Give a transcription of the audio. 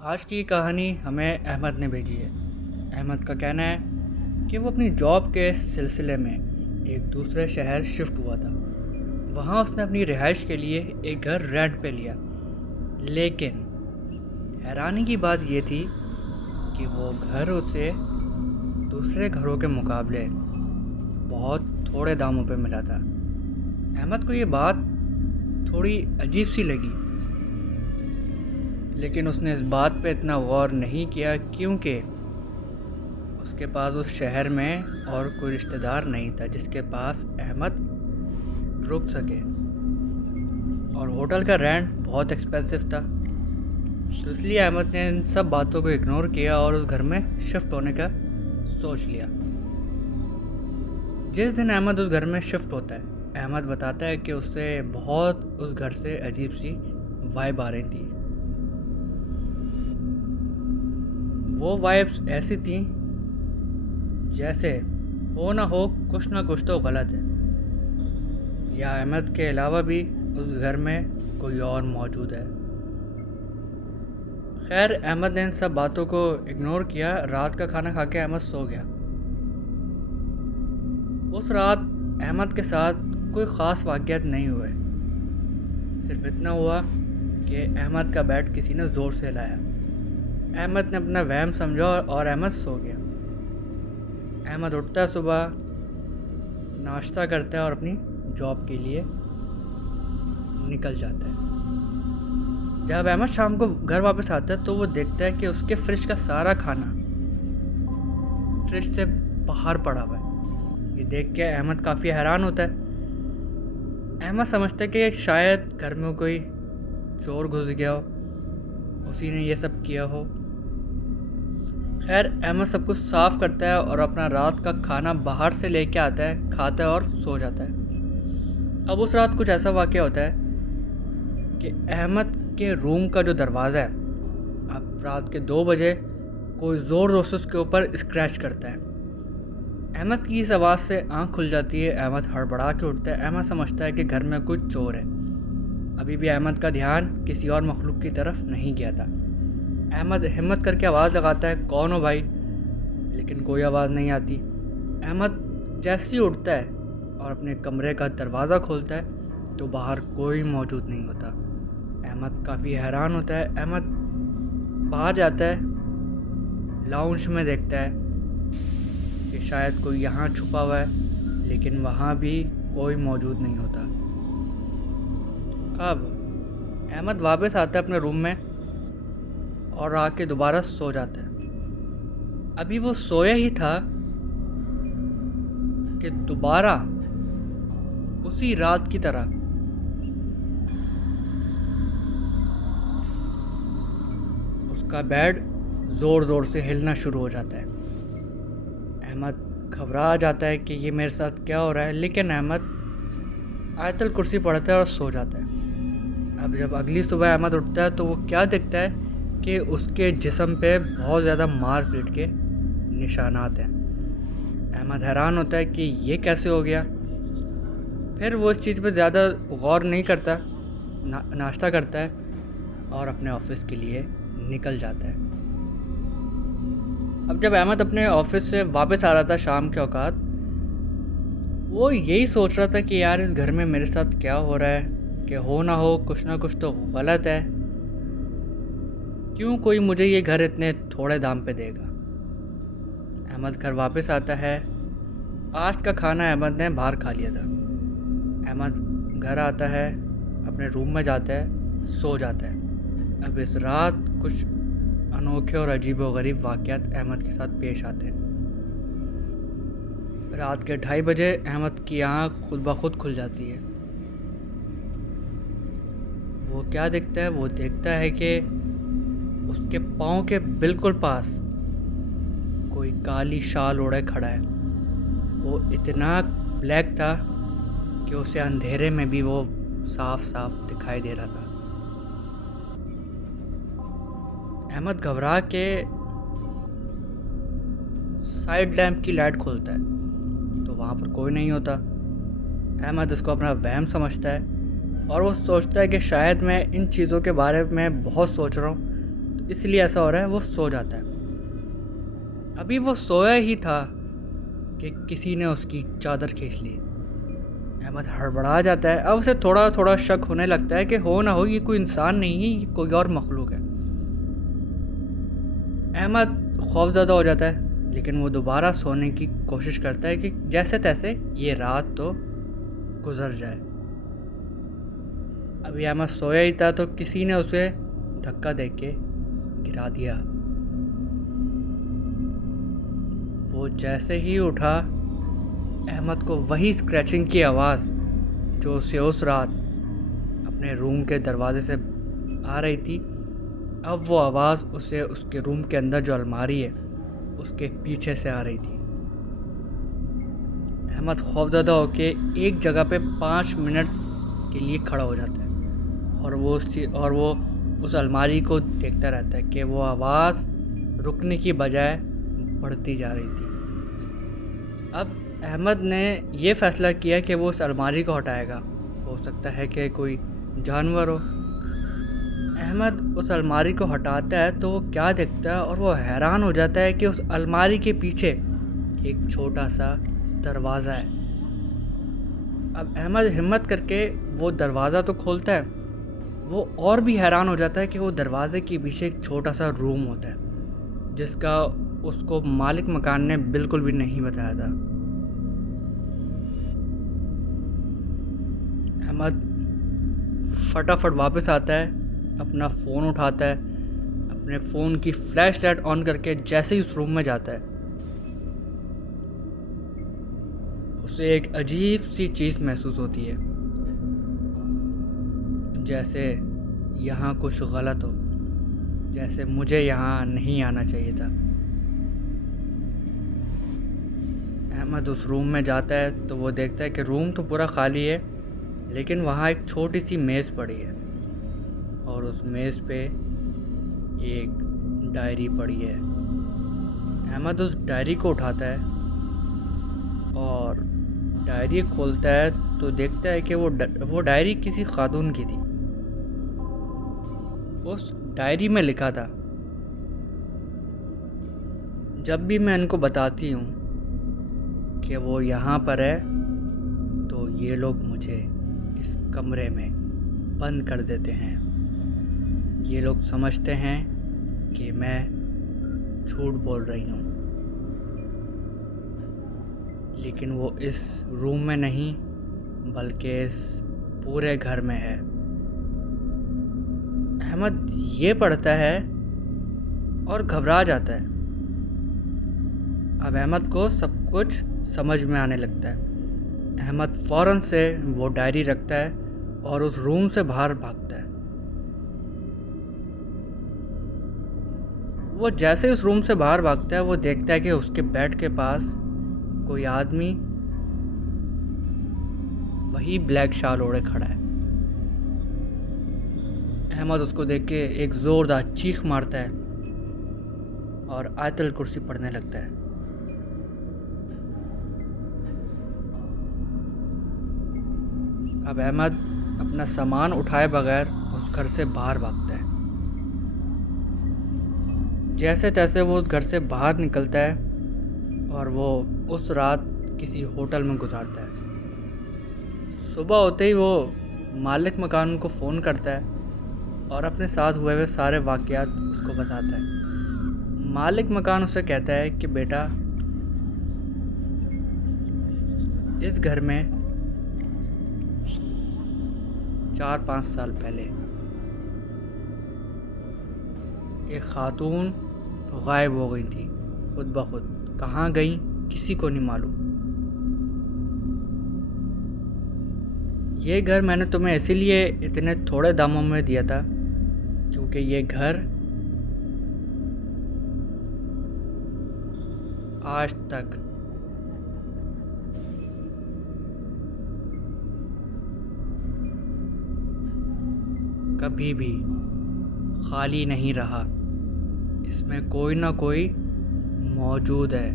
आज की कहानी हमें अहमद ने भेजी है। अहमद का कहना है कि वो अपनी जॉब के सिलसिले में एक दूसरे शहर शिफ्ट हुआ था। वहाँ उसने अपनी रिहाइश के लिए एक घर रेंट पे लिया। लेकिन हैरानी की बात ये थी कि वो घर उसे दूसरे घरों के मुकाबले बहुत थोड़े दामों पे मिला था। अहमद को ये बात थोड़ी अजीब सी लगी, लेकिन उसने इस बात पे इतना गौर नहीं किया क्योंकि उसके पास उस शहर में और कोई रिश्तेदार नहीं था जिसके पास अहमद रुक सके। और होटल का रेंट बहुत एक्सपेंसिव था, तो इसलिए अहमद ने इन सब बातों को इग्नोर किया और उस घर में शिफ्ट होने का सोच लिया। जिस दिन अहमद उस घर में शिफ्ट होता है, अहमद बताता है कि उसे बहुत उस घर से अजीब सी वाइब आ रही थी। वो वाइब्स ऐसी थी जैसे हो ना कुछ तो गलत है, या अहमद के अलावा भी उस घर में कोई और मौजूद है। खैर, अहमद ने इन सब बातों को इग्नोर किया। रात का खाना खा के अहमद सो गया। उस रात अहमद के साथ कोई ख़ास वाक़यात नहीं हुए। सिर्फ इतना हुआ कि अहमद का बेड किसी ने ज़ोर से हिलाया। अहमद ने अपना वहम समझा और अहमद सो गया। अहमद उठता है सुबह, नाश्ता करता है और अपनी जॉब के लिए निकल जाता है। जब अहमद शाम को घर वापस आता है तो वो देखता है कि उसके फ्रिज का सारा खाना फ्रिज से बाहर पड़ा हुआ है। ये देख के अहमद काफ़ी हैरान होता है। अहमद समझता है कि शायद घर में कोई चोर घुस गया हो, उसी ने ये सब किया हो। खैर, अहमद सब कुछ साफ करता है और अपना रात का खाना बाहर से लेके आता है, खाता है और सो जाता है। अब उस रात कुछ ऐसा वाक़या होता है कि अहमद के रूम का जो दरवाज़ा है, अब रात के 2 बजे कोई ज़ोर ज़ोर से उसके ऊपर स्क्रैच करता है। अहमद की इस आवाज़ से आँख खुल जाती है। अहमद हड़बड़ा के उठता है। अहमद समझता है कि घर में कुछ चोर है। अभी भी अहमद का ध्यान किसी और मखलूक की तरफ नहीं गया था। अहमद हिम्मत करके आवाज़ लगाता है, कौन हो भाई? लेकिन कोई आवाज़ नहीं आती। अहमद जैसे ही उठता है और अपने कमरे का दरवाज़ा खोलता है तो बाहर कोई मौजूद नहीं होता। अहमद काफ़ी हैरान होता है। अहमद बाहर जाता है, लाउंज में देखता है कि शायद कोई यहाँ छुपा हुआ है, लेकिन वहाँ भी कोई मौजूद नहीं होता। अब अहमद वापस आता है अपने रूम में और आके दोबारा सो जाता है। अभी वो सोया ही था कि दोबारा उसी रात की तरह उसका बेड ज़ोर ज़ोर से हिलना शुरू हो जाता है। अहमद घबरा जाता है कि ये मेरे साथ क्या हो रहा है, लेकिन अहमद आयतल कुर्सी पढ़ता है और सो जाता है। अब जब अगली सुबह अहमद उठता है तो वो क्या देखता है कि उसके जिस्म पे बहुत ज़्यादा मार पीट के निशानात हैं। अहमद हैरान होता है कि ये कैसे हो गया। फिर वो इस चीज़ पे ज़्यादा गौर नहीं करता, नाश्ता करता है और अपने ऑफिस के लिए निकल जाता है। अब जब अहमद अपने ऑफिस से वापस आ रहा था शाम के औकात, वो यही सोच रहा था कि यार इस घर में मेरे साथ क्या हो रहा है, कि हो ना कुछ तो गलत है। क्यों कोई मुझे ये घर इतने थोड़े दाम पे देगा। अहमद घर वापस आता है। आज का खाना अहमद ने बाहर खा लिया था। अहमद घर आता है, अपने रूम में जाता है, सो जाता है। अब इस रात कुछ अनोखे और अजीबोगरीब वाक़यात अहमद के साथ पेश आते हैं। रात के 2:30 बजे अहमद की आँख खुद ब खुद खुल जाती है। वो क्या देखता है? वो देखता है कि उसके पाँव के बिल्कुल पास कोई काली शाल ओढ़े खड़ा है। वो इतना ब्लैक था कि उसे अंधेरे में भी वो साफ साफ दिखाई दे रहा था। अहमद घबरा के साइड लैंप की लाइट खोलता है तो वहाँ पर कोई नहीं होता। अहमद उसको अपना वहम समझता है और वो सोचता है कि शायद मैं इन चीज़ों के बारे में बहुत सोच रहा हूँ, तो इसलिए ऐसा हो रहा है। वो सो जाता है। अभी वो सोया ही था कि किसी ने उसकी चादर खींच ली। अहमद हड़बड़ा जाता है। अब उसे थोड़ा थोड़ा शक होने लगता है कि हो ना हो ये कोई इंसान नहीं है, ये कोई और मखलूक है। अहमद खौफज़दा हो जाता है, लेकिन वो दोबारा सोने की कोशिश करता है कि जैसे तैसे ये रात तो गुजर जाए। अभी अहमद सोया ही था तो किसी ने उसे धक्का देके गिरा दिया। वो जैसे ही उठा, अहमद को वही स्क्रैचिंग की आवाज़ जो उसे उस रात अपने रूम के दरवाजे से आ रही थी, अब वो आवाज़ उसे उसके रूम के अंदर जो अलमारी है उसके पीछे से आ रही थी। अहमद खौफज़दा होके एक जगह पे 5 मिनट के लिए खड़ा हो जाता है और वो उस अलमारी को देखता रहता है कि वो आवाज़ रुकने की बजाय बढ़ती जा रही थी। अब अहमद ने ये फ़ैसला किया कि वो उस अलमारी को हटाएगा। हो सकता है कि कोई जानवर हो। अहमद उस अलमारी को हटाता है तो वो क्या देखता है, और वो हैरान हो जाता है कि उस अलमारी के पीछे एक छोटा सा दरवाज़ा है। अब अहमद हिम्मत करके वो दरवाज़ा तो खोलता है। वो और भी हैरान हो जाता है कि वो दरवाजे के पीछे एक छोटा सा रूम होता है जिसका उसको मालिक मकान ने बिल्कुल भी नहीं बताया था। अहमद फटाफट वापस आता है, अपना फ़ोन उठाता है, अपने फ़ोन की फ्लैश लाइट ऑन करके जैसे ही उस रूम में जाता है, उसे एक अजीब सी चीज़ महसूस होती है, जैसे यहाँ कुछ गलत हो, जैसे मुझे यहाँ नहीं आना चाहिए था। अहमद उस रूम में जाता है तो वो देखता है कि रूम तो पूरा खाली है, लेकिन वहाँ एक छोटी सी मेज़ पड़ी है और उस मेज़ पे एक डायरी पड़ी है। अहमद उस डायरी को उठाता है और डायरी खोलता है तो देखता है कि वो डायरी किसी खातून की थी। उस डायरी में लिखा था, जब भी मैं इनको बताती हूँ कि वो यहाँ पर है तो ये लोग मुझे इस कमरे में बंद कर देते हैं। ये लोग समझते हैं कि मैं झूठ बोल रही हूँ, लेकिन वो इस रूम में नहीं बल्कि इस पूरे घर में है। अहमद ये पढ़ता है और घबरा जाता है। अब अहमद को सब कुछ समझ में आने लगता है। अहमद फ़ौरन से वो डायरी रखता है और उस रूम से बाहर भागता है। वो जैसे ही उस रूम से बाहर भागता है वो देखता है कि उसके बेड के पास कोई आदमी वही ब्लैक शाल ओढ़े खड़ा है। अहमद उसको देख के एक ज़ोरदार चीख मारता है और आयतुल कुर्सी पढ़ने लगता है। अब अहमद अपना सामान उठाए बगैर उस घर से बाहर भागता है। जैसे तैसे वो उस घर से बाहर निकलता है और वो उस रात किसी होटल में गुजारता है। सुबह होते ही वो मालिक मकान को फ़ोन करता है और अपने साथ हुए सारे वाक़यात उसको बताता है। मालिक मकान उसे कहता है कि बेटा, इस घर में 4-5 साल पहले एक खातून गायब हो गई थी, खुद ब खुद। कहाँ गई किसी को नहीं मालूम। ये घर मैंने तुम्हें इसीलिए इतने थोड़े दामों में दिया था क्योंकि ये घर आज तक कभी भी खाली नहीं रहा। इसमें कोई ना कोई मौजूद है।